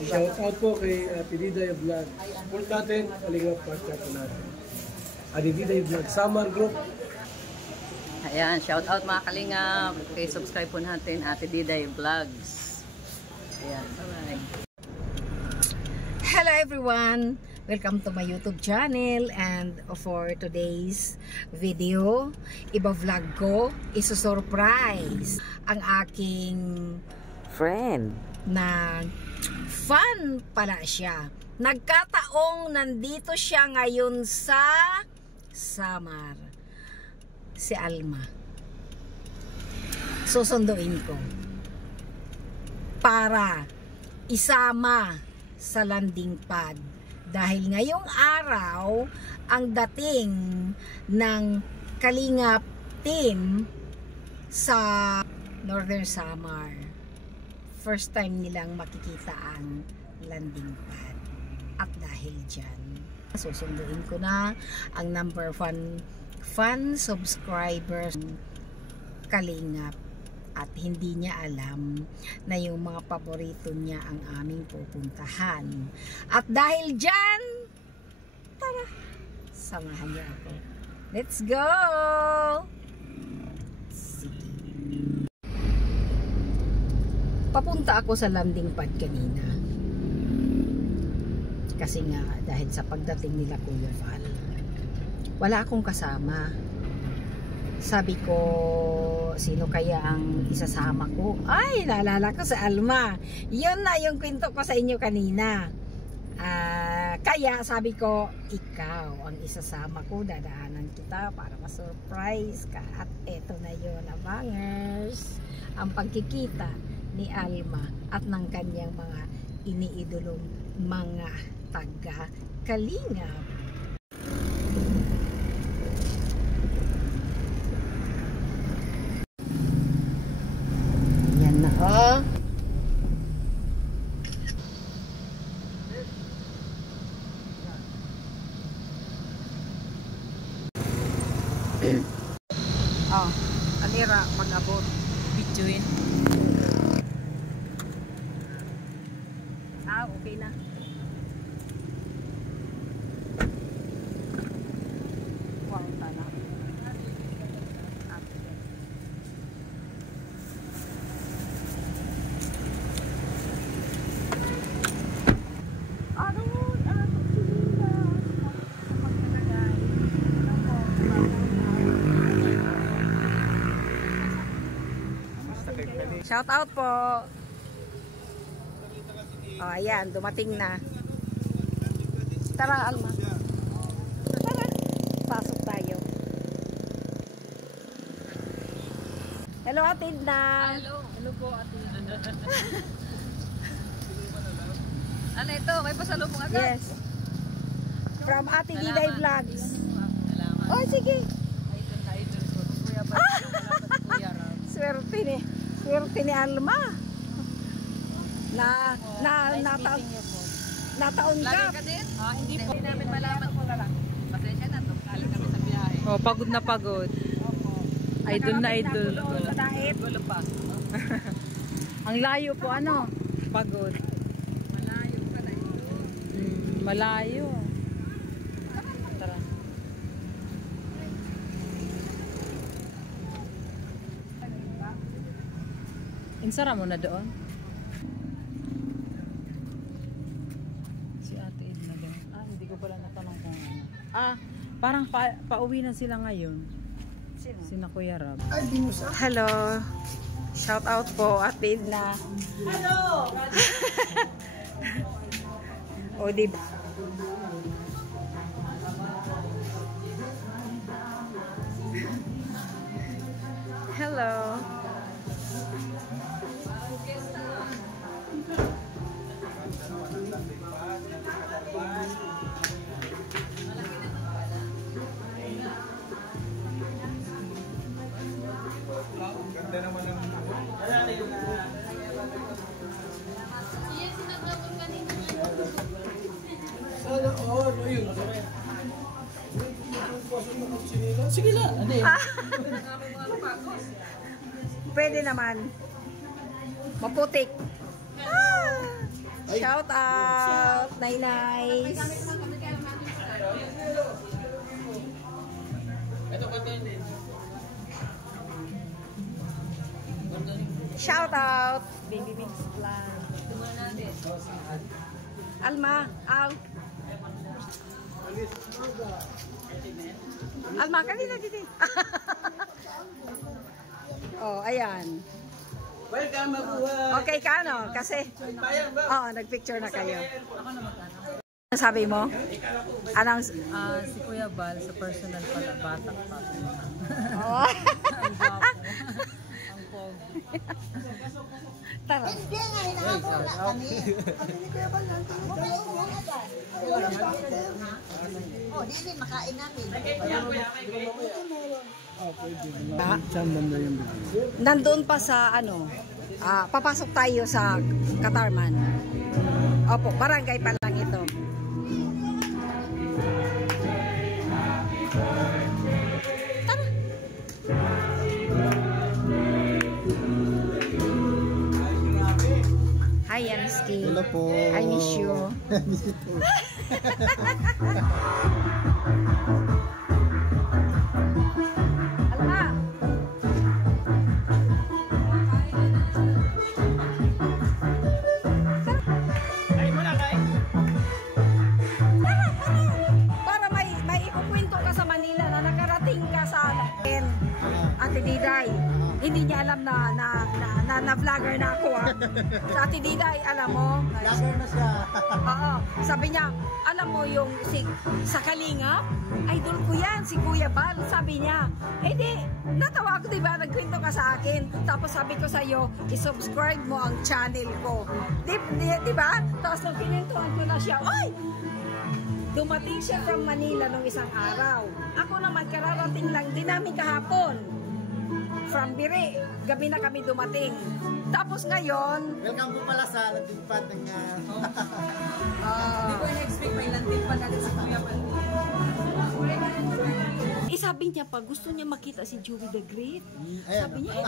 Shout out po kay Diday Vlog. Support natin, Kalingap partner po natin. Diday Vlog, Samar Group. Ayan, shout out mga Kalingap. Okay, subscribe po natin Ate Diday Vlogs. Ayan, bye-bye. Hello everyone! Welcome to my YouTube channel, and for today's video, iba-vlog ko, isusurprise ang aking friend na fan pala siya. Nagkataong nandito siya ngayon sa Samar. Si Alma. Susunduin ko para isama sa landing pad. Dahil ngayong araw ang dating ng Kalingap team sa Northern Samar. First time nilang makikita ang landing pad. At dahil dyan, susunduin ko na ang number 1 fan subscribers Kalingap. At hindi niya alam na yung mga paborito niya ang aming pupuntahan. At dahil dyan, tara, samahan niya ako. Let's go! Sige. Papunta ako sa landing pad kanina. Kasi nga, dahil sa pagdating nila Kuya Val, wala akong kasama. Sabi ko, sino kaya ang isasama ko? Ay, naalala ko sa Alma. Yun na yung kwento ko sa inyo kanina. Kaya sabi ko, ikaw ang isasama ko. Dadaanan kita para ma-surprise ka. At eto na yun, abangers. Ang pagkikita ni Alma at ng kanyang mga iniidolong mga taga-Kalingap. Oh. Oh, anira pag-abot bituin. Okay na. Wow, tala. Shout out po. Oh, ayan, dumating na. Tara, Alma. Tara, pasok tayo. Hello, Ate Edna. Hello. Hello po, Ate Edna. Ano ito? May pasalubong agad? Yes. From Ate Diday Vlogs. Salamat. Oh, sige. Idol na idol ko. Kuya ba? Kuya Ram. Swerte ni Alma. Nataon ka. Lagi ka din? Hindi po. Hindi namin malaman po na lang. Pasensya na to. Galing kami sa biyahe. Oh, pagod na pagod. Idol na idol. Gulo pa. Ang layo po, ano? Pagod. Malayo ka na ito. Malayo. Tara. Insara mo na doon. Si Ate Edna din. Hindi ko pala natanong kung ano. Parang pauwi na sila ngayon. Sino? Sina Kuya Rab. Hello. Shout out po, Ate Edna. Hello! O, diba? Hello. Ganda naman ng sana all, ayun. Sige lang. Pwede naman. Maputik. Ay, shout out. Nay-nay. Shout out. Baby Mix Vlog. Alma, Al. Alma, kanina dito. Oh, ayan. Welcome, mabuhay! Okay ka, no? Kasi, nagpicture na kayo. Ano sabi mo? Anong... Si Kuya Bal, sa personal pala, batak pa. Oh. Ang gwapo. Ang pogi. Tara. Makain namin. Saan banda yung video? Nandun pa sa ano, papasok tayo sa Katarman. Opo, barangay pa lang ito. Tara. Hi, Yansky. Hello po. I miss you. Miss you po. Alma. Para may ikukwento ka sa Manila na nakarating ka sa Ate Diday. Hindi niya alam na vlogger na ako Sa Ate Diday, alam mo? Vlogger na siya. Oo. Sabi niya, alam mo yung sa Kalingap? Idol ko yan, si Kuya Bal. Sabi niya, di, natawa ko, diba? Nagkwento ka sa akin. Tapos sabi ko sa'yo, isubscribe mo ang channel ko. Diba? Tapos nung kinentuhan ko na siya, ay! Dumating siya from Manila nung isang araw. Ako naman, kararating lang din namin kahapon. From Bire, gabi na kami dumating. Tapos ngayon, Welcome po pala sa Lantingpad ng... Hindi ko na-expect may lanting pa natin sa Kuya Bal. sabi niya pa, gusto niya makita si Joey the Great. Sabi niya,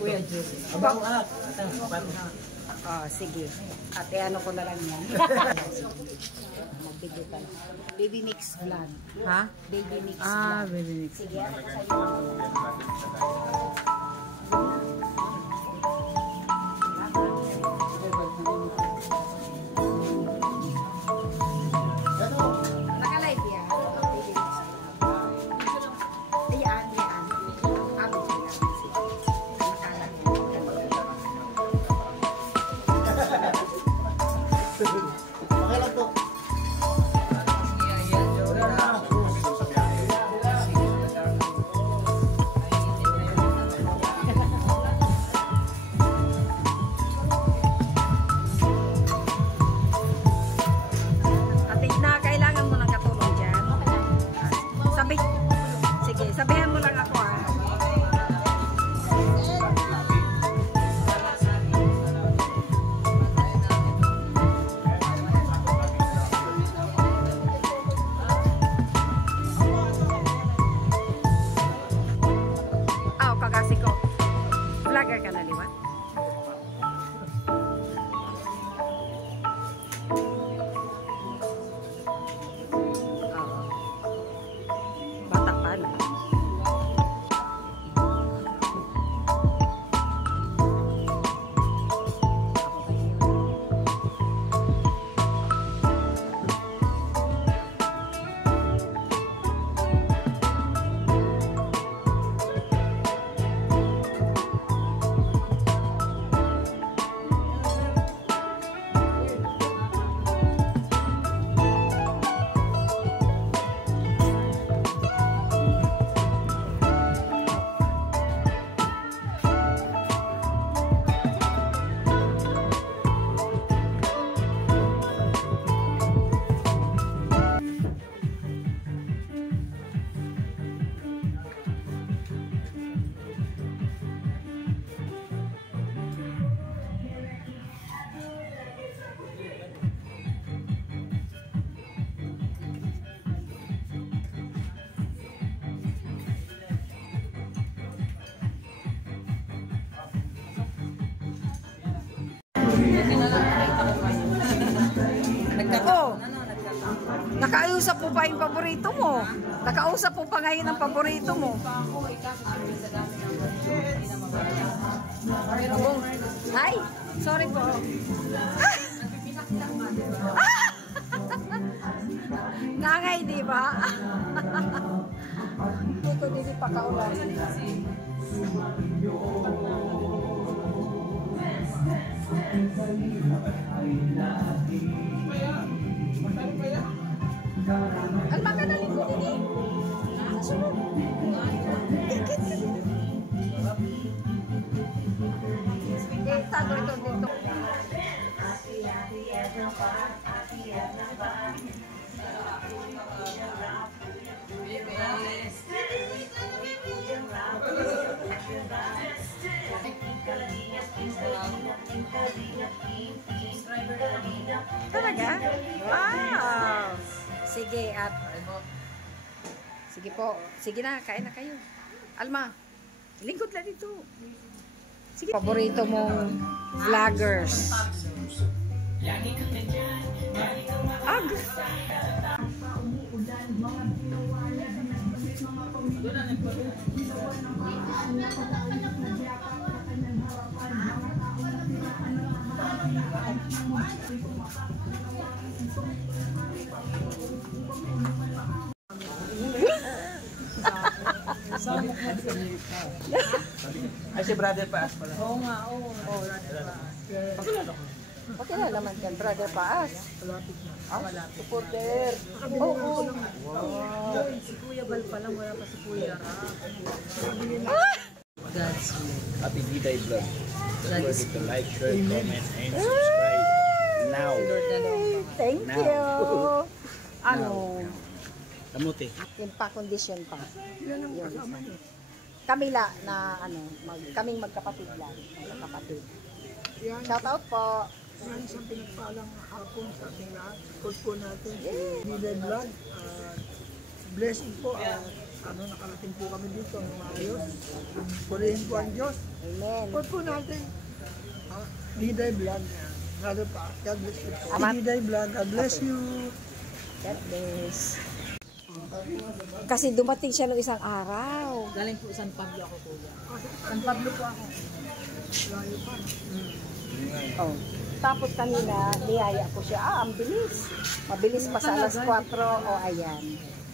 Kuya Joey. Abang anak. sige. Ate, ano ko na lang yan. Magbigay pa lang. Baby Mix Vlog. Ha? Baby Mix Ah, Vlog. baby mix. Sige, ano ko sa'yo. Naka-live yan. Baby Mix Vlog. Ayan, yan. Abot ko lang. Sige. Nakalag yan. Okay lang po. Ate, na kailangan mo ng katulong dyan. Sabi, sige, sabihan mo lang ako kagasi ko. Vlogger ka na, Liwat? Bata pa na. Buti na lang nakita Nakausap mo pa yung paborito mo. Nakausap mo pa ngayon ang paborito mo. Hi! Sorry po. Nangay, di ba? Dito, dito pa kaulan. Alma ka na likod ini. Kasunod. Tago ito dito. Talaga? Wow! Sige, at sige po. Sige na, kain na kayo. Alma, lingkod lang dito. Sige. Paborito mong vloggers. Ag! Ay, si Brother Paas pala. Oo nga, oo. Brother Paas. Pakilala naman kan, Brother Paas. Supporter. Oo. Si Kuya Bal pa lang, wala pa si Kuya Ra. God's will. Happy D-Day Vlog. Don't God's forget to like, share, comment, and subscribe now. Thank you. Ano? Kamuti. Yung pa-condition pa. Yun. Kamila na ano, kaming magkapatid lang. Magkapatid. Shout out po. Yan isang pinagpalang hapon sa ating lahat. Support po natin si D-Day Vlog. Blessing po. Nakarating po kami dito ng maayos. Purihin po ang Diyos. Amen. Support po natin. D-Day Vlog. Brother Paas. God bless you. Amat. D-Day Vlog. God bless you. God bless. Kasi dumating siya nung isang araw. Galing po San Pablo ako, Kuya. San Pablo po ako. Oh. Tapos kanina, niyaya ko siya. Ang bilis. Mabilis pa sa alas 4. O, ayan.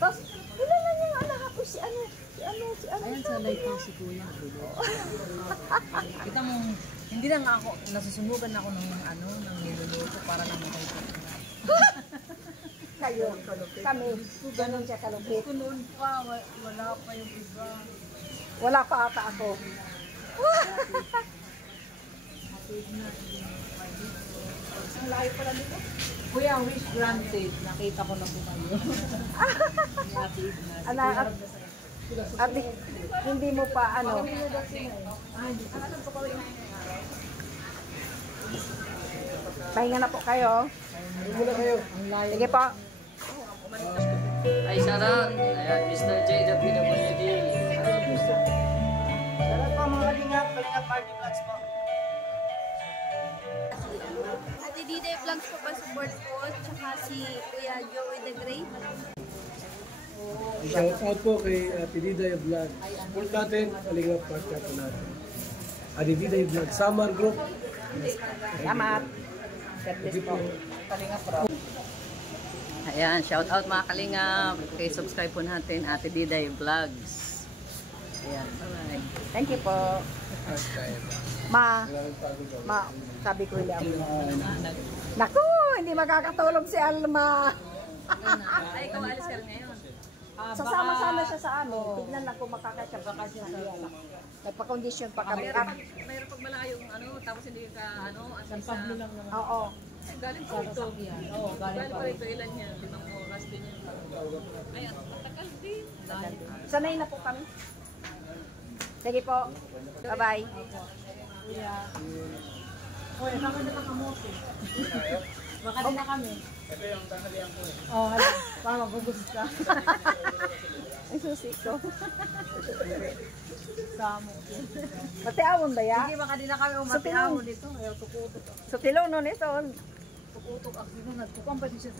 Tapos, kilala niya yung anak ako si ano. Ayan sa light house si Kuya. Kita mo, hindi lang ako, nasusunugan ako ng ng niluluto para lang makita. Kayo, kami. Ganon siya kalupit. Kung noon pa, wala pa yung iba. Wala pa ata ako. Ang layo pala dito. Kuya, wish granted. Nakita ko na po kayo. Anak, at hindi mo pa ano. Pahinga na po kayo. Sige po. Ay, shoutout. Ayan, Mr. JWD. Salamat po mga kalingap party vlogs po. Ate D-Day Vlogs po pa support po, tsaka si Kuya Joey the Great. Shout out po kay Ate D-Day Vlog. Support natin. Kalingap partner po natin. Ate D-Day Vlog. Summer Group. Salamat. God bless po. Ayan, shout out mga kalingap. Okay, subscribe po natin Ate D-Day Vlogs. Ayan, bye-bye. Thank you po. Ma, sabi ko hindi ako. Naku, hindi makakatulog si Alma. Ay, ikaw alis ka rin ngayon. Sasama-sama siya sa amin. Tignan lang kung makakasya sa kanya. Nagpa-condition pa kami. Mayroon pag malayo tapos hindi ka San Pablo lang naman. Oo. galing pa ito. Oo, galing pa ito. Ilan yan? 5 oras din yan. Ayan, tagal din. Sanay na po kami. Sige po. Bye-bye. Kuya. Oy, kami na kamote. Baka din na kami. Ito yung tanghalian ko eh. Oh, hala. Para magugus ka. Ay, susi ko. Samo. Matiawon ba ya? Hindi, baka din na kami umatiaw dito. Ayaw tukutok. So, tilono nito. Tukutok ako. Nagkukumpati siya.